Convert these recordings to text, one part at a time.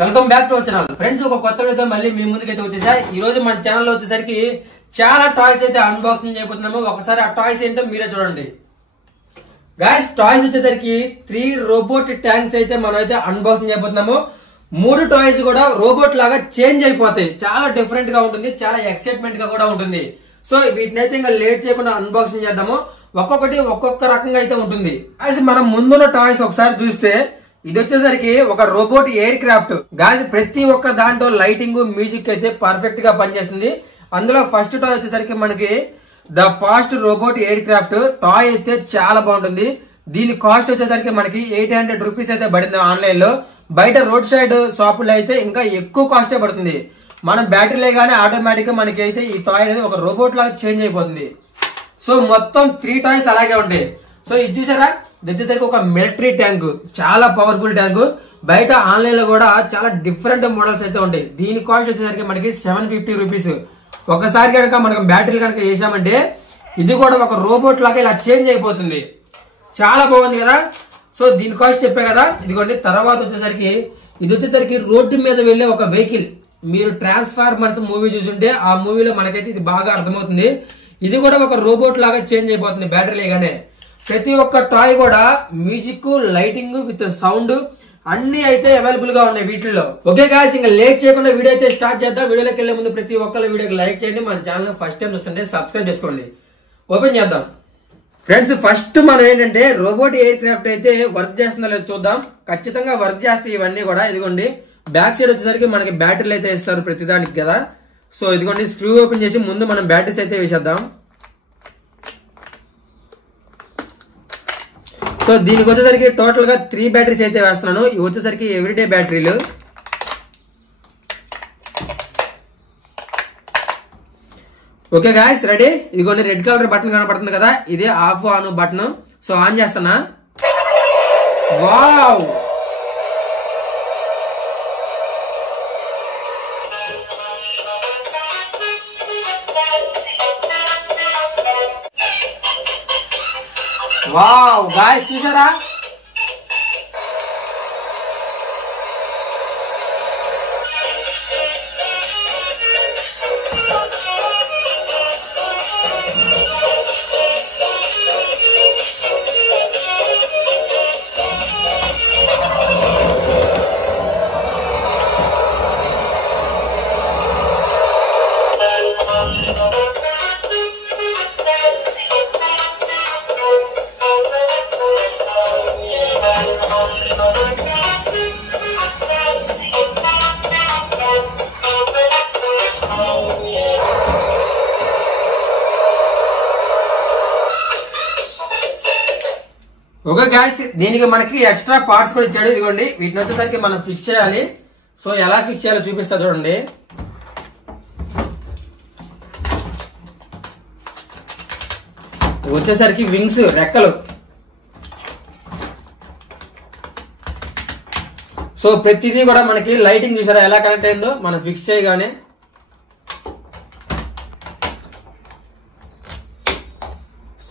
Welcome back to our channel friends. ఒక కొత్త వీడియోతో మళ్ళీ మీ ముందుకైతే వచ్చేసా. ఈ రోజు మన ఛానల్లో వచ్చేసరికి చాలా టాయ్స్ అయితే అన్బాక్సింగ్ చేయబోతున్నాము. ఒకసారి ఆ టాయ్స్ ఏంటో మీరే చూడండి. గాయ్స్, టాయ్స్ వచ్చేసరికి 3 రోబోట్ ట్యాంక్స్ అయితే మనం అయితే అన్బాక్సింగ్ చేయబోతున్నాము. 3 టాయ్స్ కూడా రోబోట్ లాగా చేంజ్ అయిపోతాయి. చాలా డిఫరెంట్ గా ఉంటుంది, చాలా ఎక్సైట్మెంట్ గా కూడా ఉంటుంది. సో వీటిని అయితే ఇంకా లేట్ చేయకుండా అన్బాక్సింగ్ చేద్దాము. ఒక్కొక్కటి ఒక్కొక్క రకంగా అయితే ఉంటుంది. గాయ్స్, మనం ముందున్న టాయ్స్ ఒకసారి చూస్తే ఇది వచ్చేసరికి ఒక రోబోట్ ఎయిర్ క్రాఫ్ట్. గాయ్స్, ప్రతి ఒక్క దాంట్లో లైటింగ్, మ్యూజిక్ అయితే పర్ఫెక్ట్ గా పనిచేస్తుంది. అందులో ఫస్ట్ టాయ్ వచ్చేసరికి మనకి the fast robot air craft toy అయితే చాలా బాగుంటుంది. దీని కాస్ట్ వచ్చేసరికి మనకి 800 రూపీస్ అయితే పడింది ఆన్లైన్ లో. బయట రోడ్ సైడ్ షాపుల్లో అయితే ఇంకా ఎక్కువ కాస్టే పడుతుంది. మనం బ్యాటరీలే గానీ ఆటోమేటిక్ గా మనకి అయితే ఈ టాయ్ అనేది ఒక రోబోట్ లాగా చేంజ్ అయిపోతుంది. సో మొత్తం 3 టాయ్స్ అలాగే ఉంటాయి. సో ఇది చూసారా, ఇది వచ్చేసరికి ఒక మిలిటరీ ట్యాంక్, చాలా పవర్ఫుల్ ట్యాంక్. బయట ఆన్లైన్ లో కూడా చాలా డిఫరెంట్ మోడల్స్ అయితే ఉంటాయి. దీని కాస్ట్ వచ్చేసరికి మనకి 750 రూపీస్. ఒకసారి కనుక మనకు బ్యాటరీలు కనుక వేసామంటే ఇది కూడా ఒక రోబోట్ లాగా ఇలా చేంజ్ అయిపోతుంది. చాలా బాగుంది కదా. సో దీని కాస్ట్ చెప్పే కదా, ఇదిగోండి. తర్వాత వచ్చేసరికి ఇది వచ్చేసరికి రోడ్డు మీద వెళ్లే ఒక వెహికల్. మీరు ట్రాన్స్ఫార్మర్స్ మూవీ చూసుంటే ఆ మూవీలో మనకైతే ఇది బాగా అర్థమవుతుంది. ఇది కూడా ఒక రోబోట్ లాగా చేంజ్ అయిపోతుంది బ్యాటరీ లేగానే. ప్రతి ఒక్క టాయ్ కూడా మ్యూజిక్, లైటింగ్ విత్ సౌండ్ అన్ని అయితే అవైలబుల్ గా ఉన్నాయి వీటిల్లో. ఓకే గాయ్స్, ఇంకా లేట్ చేయకుండా వీడియో అయితే స్టార్ట్ చేద్దాం. వీడియోలోకి వెళ్లే ముందు ప్రతి ఒక్కరు వీడియోకి లైక్ చేయండి. మన ఛానల్ ఫస్ట్ టైం చూస్తుంటే సబ్స్క్రైబ్ చేసుకోండి. ఓపెన్ చేద్దాం ఫ్రెండ్స్. ఫస్ట్ మనం ఏంటంటే రోబోట్ ఎయిర్ క్రాఫ్ట్ అయితే వర్క్ చేస్తుందో లేదో చూద్దాం. ఖచ్చితంగా వర్క్ చేస్తాయి ఇవన్నీ కూడా. ఇదిగోండి, బ్యాక్ సైడ్ వచ్చేసరికి మనకి బ్యాటరీలు అయితే ఇస్తారు ప్రతిదానికి కదా. సో ఇదిగోండి, స్క్రూ ఓపెన్ చేసి ముందు మనం బ్యాటరీస్ అయితే వేసేద్దాం. సో దీనికి వచ్చేసరికి టోటల్ గా 3 బ్యాటరీస్ అయితే వేస్తున్నాను. ఇవి వచ్చేసరికి ఎవ్రీడే బ్యాటరీలు. Okay guys, ready. ఇదిగోండి, రెడ్ కలర్ బటన్ కనపడుతుంది కదా, ఇదే of on button. So on చేస్తానా. వావ్, వావ్ గాయ్స్, చూసారా. ఓకే గాయ్స్, దీనికి మనకి ఎక్స్ట్రా పార్ట్స్ కూడా ఇచ్చాడు. ఇదిగోండి, వీటిని వచ్చేసరికి మనం ఫిక్స్ చేయాలి. సో ఎలా ఫిక్స్ చేయాలో చూపిస్తా చూడండి. వచ్చేసరికి వింగ్స్, రెక్కలు. సో ప్రతిదీ కూడా మనకి లైటింగ్ చూసారా ఎలా కనెక్ట్ అయిందో మనం ఫిక్స్ చేయగానే.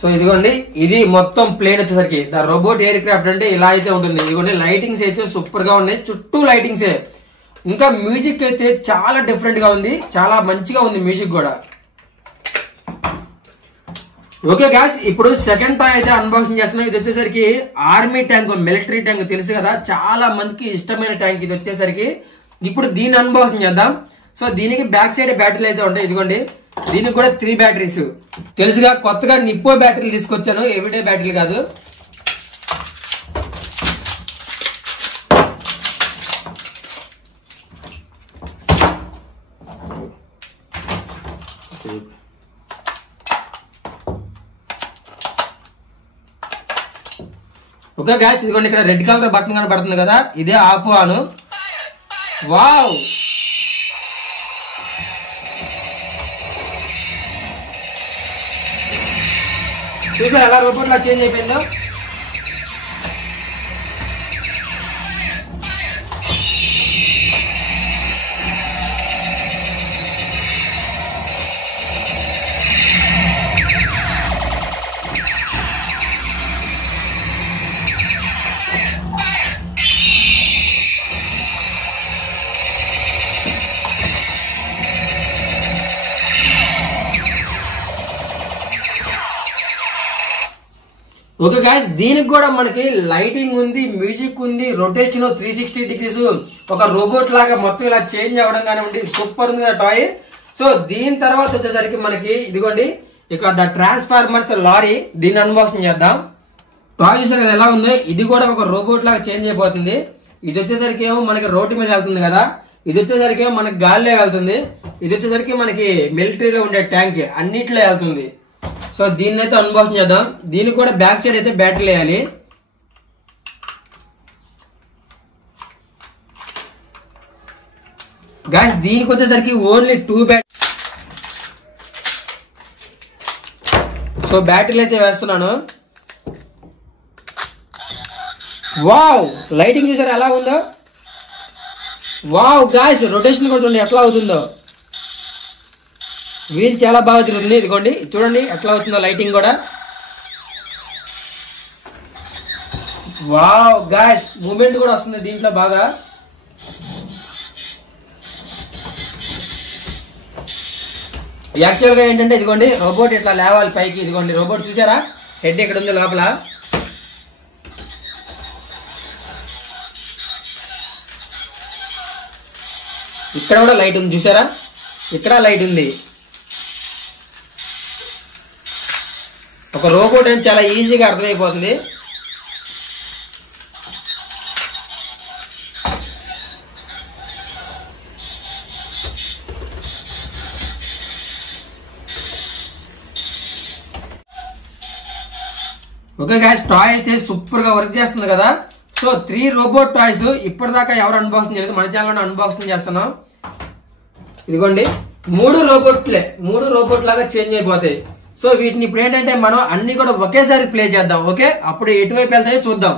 సో ఇదిగోండి, ఇది మొత్తం ప్లేన్ వచ్చేసరికి ద రోబోట్ ఎయిర్ క్రాఫ్ట్ అంటే ఇలా అయితే ఉంటుంది. ఇదిగోండి, లైటింగ్స్ అయితే సూపర్ గా ఉన్నాయి, చుట్టూ లైటింగ్సే. ఇంకా మ్యూజిక్ అయితే చాలా డిఫరెంట్ గా ఉంది, చాలా మంచిగా ఉంది మ్యూజిక్ కూడా. ఓకే గాయ్స్, ఇప్పుడు సెకండ్ టాయ్ అయితే అన్బాక్సింగ్ చేస్తున్నాం. ఇది వచ్చేసరికి ఆర్మీ ట్యాంక్, మిలిటరీ ట్యాంక్ తెలుసు కదా, చాలా మందికి ఇష్టమైన ట్యాంక్ ఇది వచ్చేసరికి. ఇప్పుడు దీన్ని అన్బాక్సింగ్ చేద్దాం. సో దీనికి బ్యాక్ సైడ్ బ్యాటరీలు అయితే ఉంటాయి. ఇదిగోండి, దీనికి కూడా 3 బ్యాటరీస్. తెలుసుగా, కొత్తగా నిప్పో బ్యాటరీలు తీసుకొచ్చాను, ఎవ్రీడే బ్యాటరీలు కాదు. ఓకే గాయ్స్, ఇదిగోండి, ఇక్కడ రెడ్ కలర్ బటన్ కనబడుతుంది కదా, ఇదే ఆఫ్ ఆన్. వావ్, చూసారు ఎలా రోబోట్ లా చేంజ్ అయిపోయిందో. ఓకే గాయస్, దీనికి కూడా మనకి లైటింగ్ ఉంది, మ్యూజిక్ ఉంది, రొటేషన్ 360 డిగ్రీస్, ఒక రోబోట్ లాగా మొత్తం ఇలా చేంజ్ అవ్వడం కానివ్వండి, సూపర్ ఉంది కదా టాయ్. సో దీని తర్వాత వచ్చేసరికి మనకి ఇదిగోండి ఇక ద ట్రాన్స్ఫార్మర్స్ లారీ, దీన్ని అన్బాక్సింగ్ చేద్దాం. టాయ్ చూసారు కదా ఎలా ఉందో, ఇది కూడా ఒక రోబోట్ లాగా చేంజ్ అయిపోతుంది. ఇది వచ్చేసరికి ఏమో మనకి రోడ్డు మీద వెళ్తుంది కదా, ఇది వచ్చేసరికి ఏమో మనకి గాలిలో వెళ్తుంది, ఇది వచ్చేసరికి మనకి మిలిటరీలో ఉండే ట్యాంక్ అన్నిట్లో వెళ్తుంది. సో దీన్ని అయితే అన్బాక్సింగ్ చేద్దాం. దీనికి కూడా బ్యాక్ సైడ్ అయితే బ్యాటరీ వేయాలి. గాయస్ దీనికి వచ్చేసరికి ఓన్లీ 2 బ్యాటరీ. సో బ్యాటరీలు అయితే వేస్తున్నాను. వావ్, లైటింగ్ చూసారా ఎలా ఉందో. వావ్ గాయస్, రొటేషన్ కూడా చూడండి ఎట్లా అవుతుందో. వీల్ చాలా బాగా తిరుగుతుంది. ఇదిగోండి చూడండి ఎట్లా అవుతుందో లైటింగ్ కూడా. వావ్ గాయస్, మూమెంట్ కూడా వస్తుంది దీంట్లో బాగా. యాక్చువల్ గా ఏంటంటే ఇదిగోండి రోబోట్ ఇట్లా లేవాలి పైకి. ఇదిగోండి రోబోట్ చూసారా, హెడ్ ఇక్కడ ఉంది లోపల. ఇక్కడ కూడా లైట్ ఉంది చూసారా, ఇక్కడ లైట్ ఉంది. ఒక రోబోట్ అని చాలా ఈజీగా అర్థమైపోతుంది. ఓకే గాయ్స్, టాయ్ అయితే సూపర్ గా వర్క్ చేస్తుంది కదా. సో 3 రోబోట్ టాయ్స్ ఇప్పటిదాకా ఎవరు అన్బాక్సింగ్ చేయలేదు, మన ఛానల్లో అన్బాక్సింగ్ చేస్తున్నాం. ఇదిగోండి 3 రోబోట్ లాగా చేంజ్ అయిపోతాయి. సో వీటిని ఇప్పుడు ఏంటంటే మనం అన్ని కూడా ఒకేసారి ప్లే చేద్దాం. ఓకే, అప్పుడు ఎటువైపు వెళ్తాయో చూద్దాం.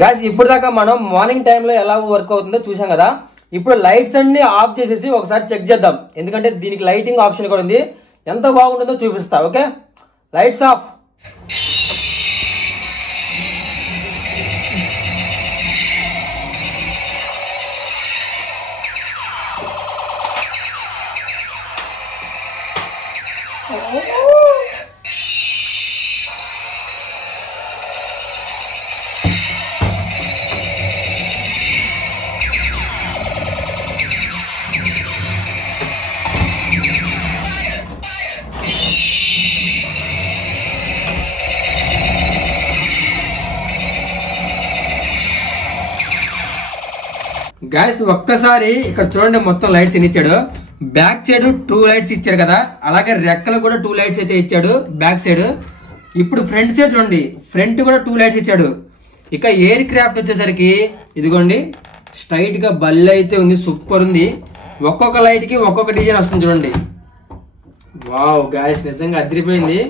గాయ్స్ ఇప్పుడు దాకా మనం మార్నింగ్ టైంలో ఎలా వర్క్ అవుతుందో చూసాం కదా. ఇప్పుడు లైట్స్ అన్ని ఆఫ్ చేసేసి ఒకసారి చెక్ చేద్దాం, ఎందుకంటే దీనికి లైటింగ్ ఆప్షన్ కూడా ఉంది. ఎంత బాగుంటుందో చూపిస్తా. Okay, lights off. గాయస్ ఒక్కసారి ఇక్కడ చూడండి, మొత్తం లైట్స్ ఎన్ని ఇచ్చాడు. బ్యాక్ సైడ్ 2 లైట్స్ ఇచ్చాడు కదా, అలాగే రెక్కలు కూడా 2 లైట్స్ అయితే ఇచ్చాడు బ్యాక్ సైడ్. ఇప్పుడు ఫ్రంట్ సైడ్ చూడండి, ఫ్రంట్ కూడా 2 లైట్స్ ఇచ్చాడు. ఇక ఎయిర్ క్రాఫ్ట్ వచ్చేసరికి ఇదిగోండి, స్ట్రైట్ గా బల్లి అయితే ఉంది, సూపర్ ఉంది. ఒక్కొక్క లైట్ కి ఒక్కొక్క డిజైన్ వస్తుంది చూడండి. వావ్ గాయస్, నిజంగా అదిరిపోయింది.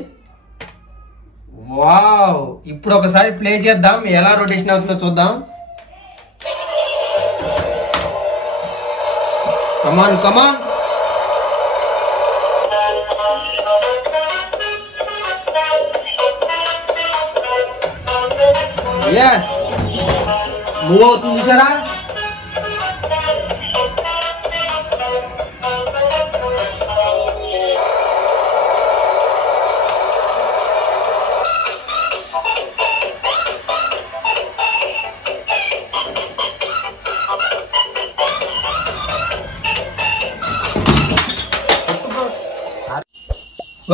వావ్, ఇప్పుడు ఒకసారి ప్లే చేద్దాం, ఎలా రొటేషన్ అవుతుందో చూద్దాం. Come on, come on. Yes. Move అవుతుంది చూసారా?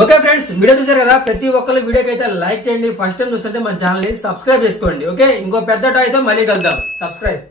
ఓకే ఫ్రెండ్స్, వీడియో చూసారు కదా. ప్రతి ఒక్కరు వీడియోకి అయితే లైక్ చేయండి. ఫస్ట్ టైం చూస్తుంటే మన ఛానల్ ని సబ్స్క్రైబ్ చేసుకోండి. ఓకే, ఇంకో పెద్ద టాయ్తో మళ్ళీ కలుద్దాం. సబ్స్క్రైబ్.